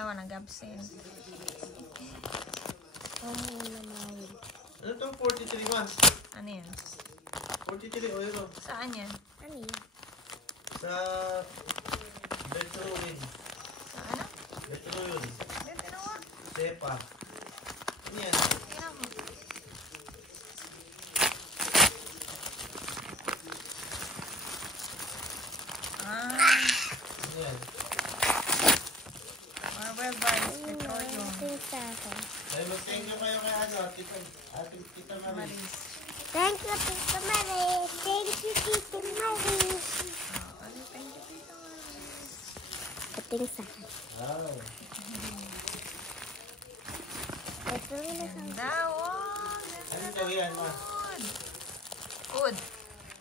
Dalawa nag-absent. Ano itong 43 ma? Ano yan? 43 euro. Saan yan? Ano yan? Sa Betroin. Sa ano? Betroin. Dito na nga. Sepa. Ano yan? Tingnan mo. Ano yan? Marble Bars Petroleum. Ay, mag-thank you kayo kay ano, Tita Maris. Maris. Thank you, Tita Maris. Thank you, Tita Maris. Ano, thank you, Tita Maris. Kating sa akin. Wow. Ito rin na sa Ganda, wow. Ano ito yan ma? Hood.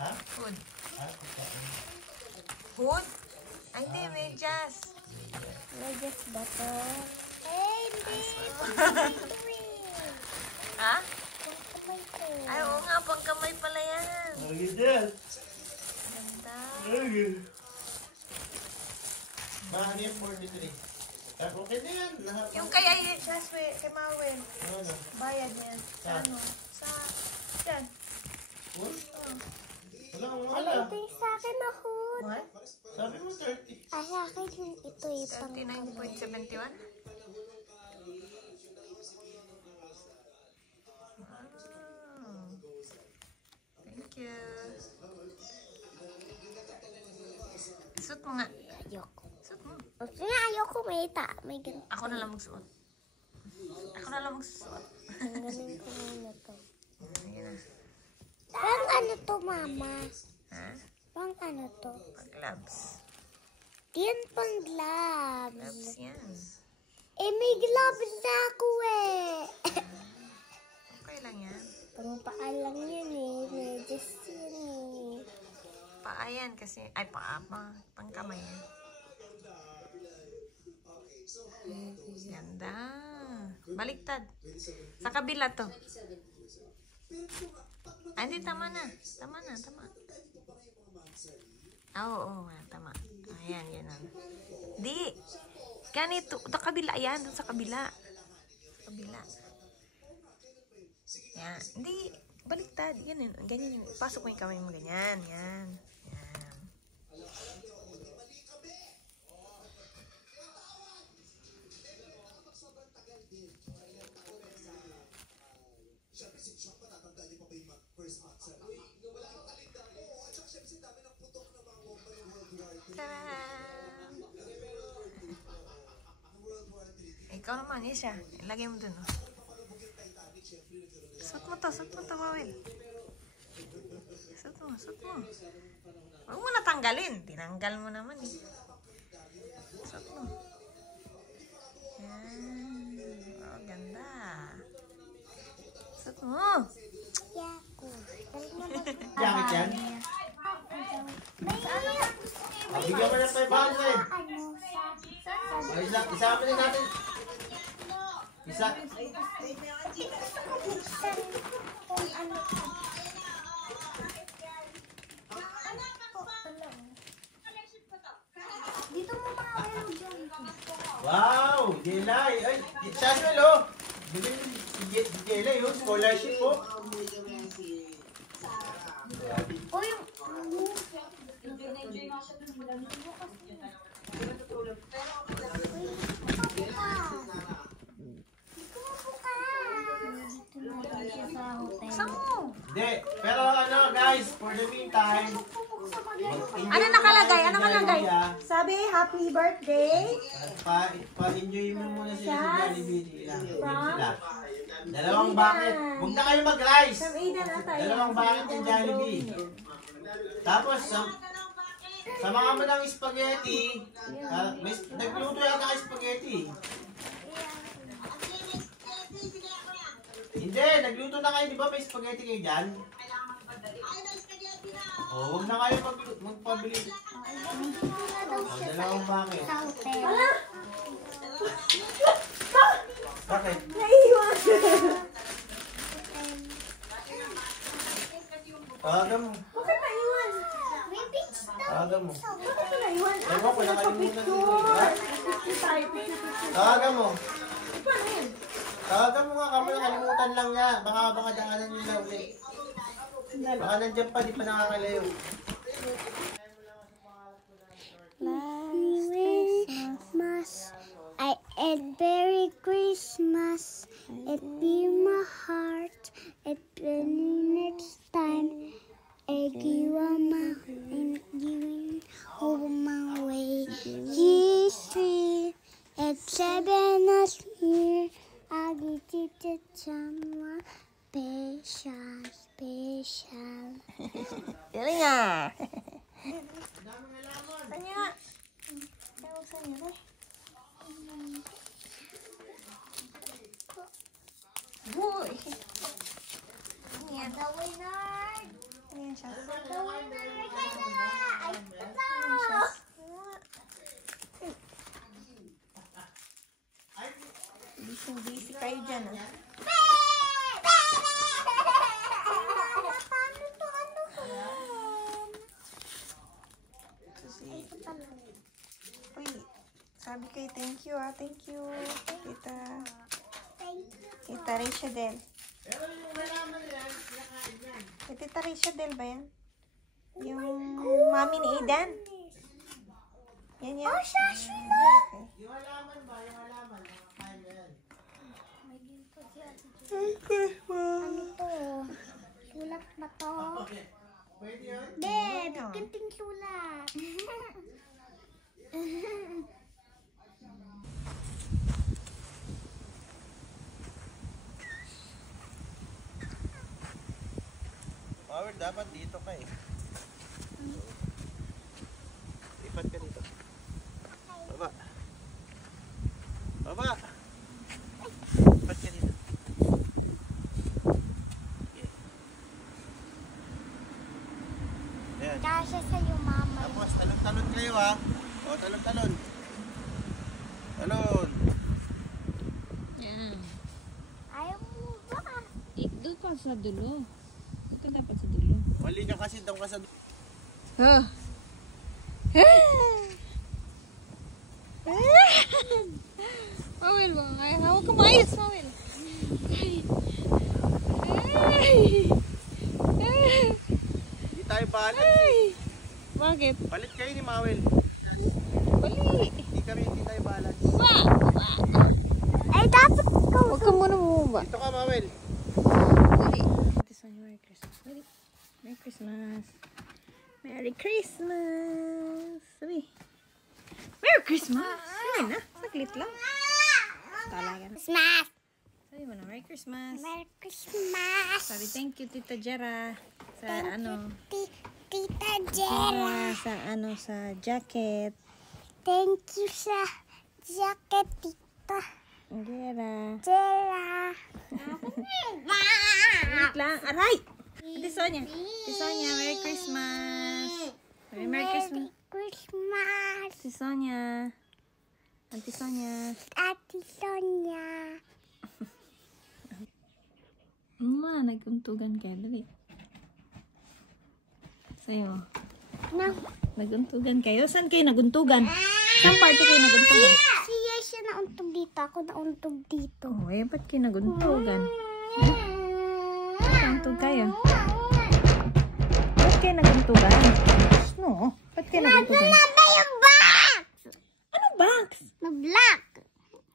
Ha? Hood. Ha? Hood? Ay, hindi, medyas. Medyas ba to? Eh, hindi. Ha? Pangkamay ko. Ay, oo nga, pangkamay pala yan. Magigil. Ganda. Ma, ano yung 43? Okay na yan. Lahat. Yung kaya yun, Jaswe, kay Mawel. Ano? Bayad niyan. Sa ano? Sa, yan. What? Wala akong Ano wala. ito yung sa akin na hood? What? Sabi mo 30. Ay, sa akin yung ito yung pangkamay. 39.71? Thank you. Suot mo nga. Ayoko. Suot mo. Kasi nga ayoko may ganito. Ako na lang magsuot. Ako na lang magsuot. Ang galing ko muna to. Sige na. Pang ano to, mama? Ha? Pang ano to? Pag-gloves. Yan pang gloves. Gloves yan. Eh, may gloves na ako eh. Okay lang yan. Pang paa lang yan eh. Medyas yan eh. Paa yan kasi, ay paa pa. Pangkamay yan. Ganda. Baliktad. Sa kabila to. Ay, hindi, tama na. Tama na, tama. Oo, tama. Ayan, yan na. Di. Ganito. Sa kabila, yan. Doon sa kabila. Sa kabila. Yan. Hindi. Baliktad. Yan, yan. Ganyan yung. Pasok mo yung kamay mo. Ganyan. Yan. Yan. Tadaan! Ikaw naman, Isha. Ilagay mo dun, oh. Suot mo to, Wawil. Suot mo. Huwag mo natanggalin. Tinanggal mo naman, eh. Suot mo. Yan. Oh, ganda. Suot mo. Yako. Jacket yan? Bigyan mo ng 500. Ay, isa pa din natin. Isa. Dito mo makakaya dyan. Wow! Jelay! Ay, Samuel, oh! Bigyan ni Jelay, oh! Scholarship, oh! O yung... Saan mo? Hindi. Pero ano, guys, for the meantime, Ano nakalagay? Sabi, happy birthday. Pa-enjoy mo muna sila sa Jollibee. Sila. Dalawang bucket. Huwag na kayo mag-rice. Dalawang bucket ng Jollibee. Tapos, samahan mo ng spaghetti. Nagluto yata kayo spaghetti. Hindi, nagluto na kayo. Di ba may spaghetti kayo dyan? Oh, huwag na kayo magpabili. Dalawang bucket. Sa hotel. Bakit? Naiiwan. Tawagan mo. Bakit naiwan? May beach daw. Tawagan mo. Sa hotel. Bakit naiwan? Ewan ko, nakalimutan ko. Tawagan mo. Tawagan mo nga kamo, nakalimutan lang niya. Baka daanan niyo na ulit. Baka nandiyan pa, di pa nakakalayo. Christmas. I ate Merry Christmas. It be my heart. It be next time. I give my and giving over my way. Jesus, it's 7 us here. I get it to someone special, special. Dali nga. Saan nga? Saan nga? Boy! Yan. The winner! Yan siya. The winner! Ay, ito! Busy kayo dyan, ah. Uy, sabi kay thank you, ah. Thank you. Tita Rachel. Tita Rachel ba yan? Yung mami ni Eden? Yan yan. Oh, siya! Yung halaman ba? Yung halaman. Nakakain na yan. Ano to? Sulat ba to? Pwede yun? Babe, kunting sulat. Power, dapat dito ka eh. Lipat ka dito. Baba. Baba. Lipat ka dito. Okay. Ayan. Kasya sa'yo, mama. Tapos talon-talon kayo ha. O, talon-talon. Talon. Yan. Ayaw mo ba? Doon ka sa dulo. Doon ka dapat sa dulo. Mali ka kasi daw ka sa... Huh? Mawil ba? Ay, hawak ka maayos, Mawil. Hindi tayo balance. Bakit? Palit kayo ni Mawel. Bali. Hindi tayo balance. Ba? Ay, dapat ikaw. Huwag ka muna bumaba. Dito ka, Mawel. Bali. Ito sa Merry Christmas. Bali. Merry Christmas. Merry Christmas. Sabi. Merry Christmas. Sabi na. Saglit lang. Talaga na. Christmas. Sabi mo na, Merry Christmas. Merry Christmas. Sabi, thank you, Tita Jera. Sa ano, Tita Jera. sa jacket. Thank you sa jacket, Tita Jera. Jera. Wait lang. Aray! Ate Sonia. Ate Sonia, Merry Christmas. Sabi, Merry Christmas. Christmas. Ate Sonia. Ate Sonia. Ate Sonia. Ma, nagkuntugan kayo. Dali. Sa'yo. No. Naguntugan kayo? Saan kayo naguntugan? Saan party kayo naguntugan? Siya nauntog dito. Ako nauntog dito. Oh, eh, ba't kayo naguntugan? Naguntog kayo? Ba't kayo naguntugan? No, ba't kayo naguntugan? Nada yung box! Ano box? Na black.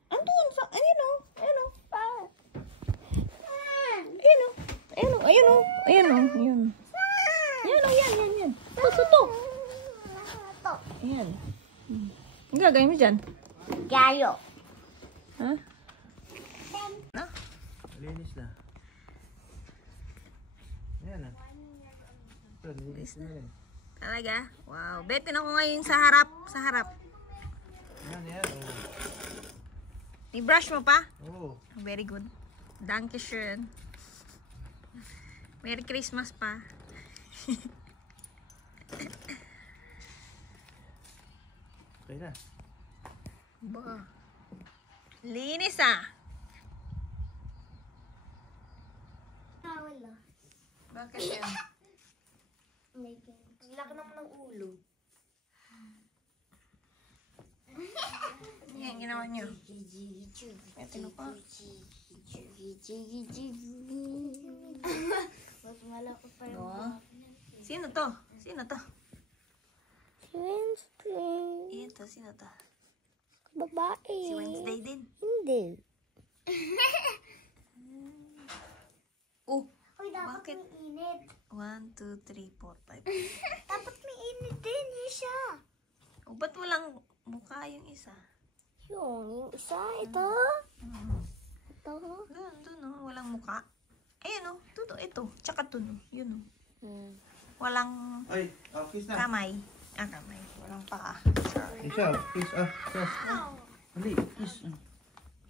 Andun sa, ayun o, ayun o. Ayun o, ayun o, ayun o, ayun o, ayun. Yan o, yan. Ito. Ayan. Ang gagawin mo dyan? Gayo. Ha? Linis na. Ayan na. Ito, linis na yan. Talaga? Wow. Betin ako ngayon sa harap. Yan. I-brush mo pa? Oo. Very good. Dankeschön. Merry Christmas pa. Okay na. Ba. Linis ah. Wala. Bakit yan? Ang laki naman ng ulo. ginawa niyo? May tinupa. Oh. Sino to? Sino to? Wednesday. Ito, sino to? Babae. Si Wednesday din. Hindi. Oh, Uy, dapat bakit? may init. 1, 2, 3, 4, 5. Dapat may init din, siya. Oh, ba't walang mukha yung isa? Yung isa, ito. Ito. Doon, oh, walang mukha. Ayan, oh, ito. Tsaka to, no. Yun, oh. Hmm. Walang Ay, kiss na. kamay. Kamay. Walang paa. Sorry. Isa, kiss, kiss. Dali, kiss.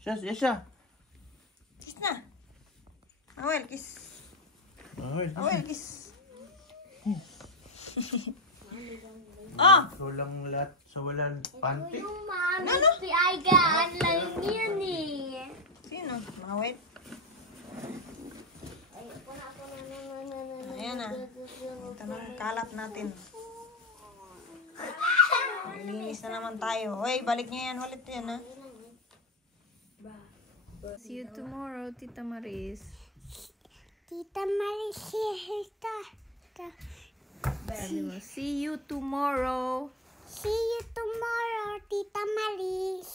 Siya. Kiss na. Awel, kiss. Awel, kiss. Oh! Walang lahat sa walang panty. Yung mami, si Aiga, lang yun eh. Sino? Awel? Ayan na. Ito na ang kalat natin. Linis na naman tayo. Uy, balik niyo yan. Ulit yan, ha? See you tomorrow, Tita Maris. Tita Marisita. Sabi mo, see you tomorrow. See you tomorrow, Tita Maris.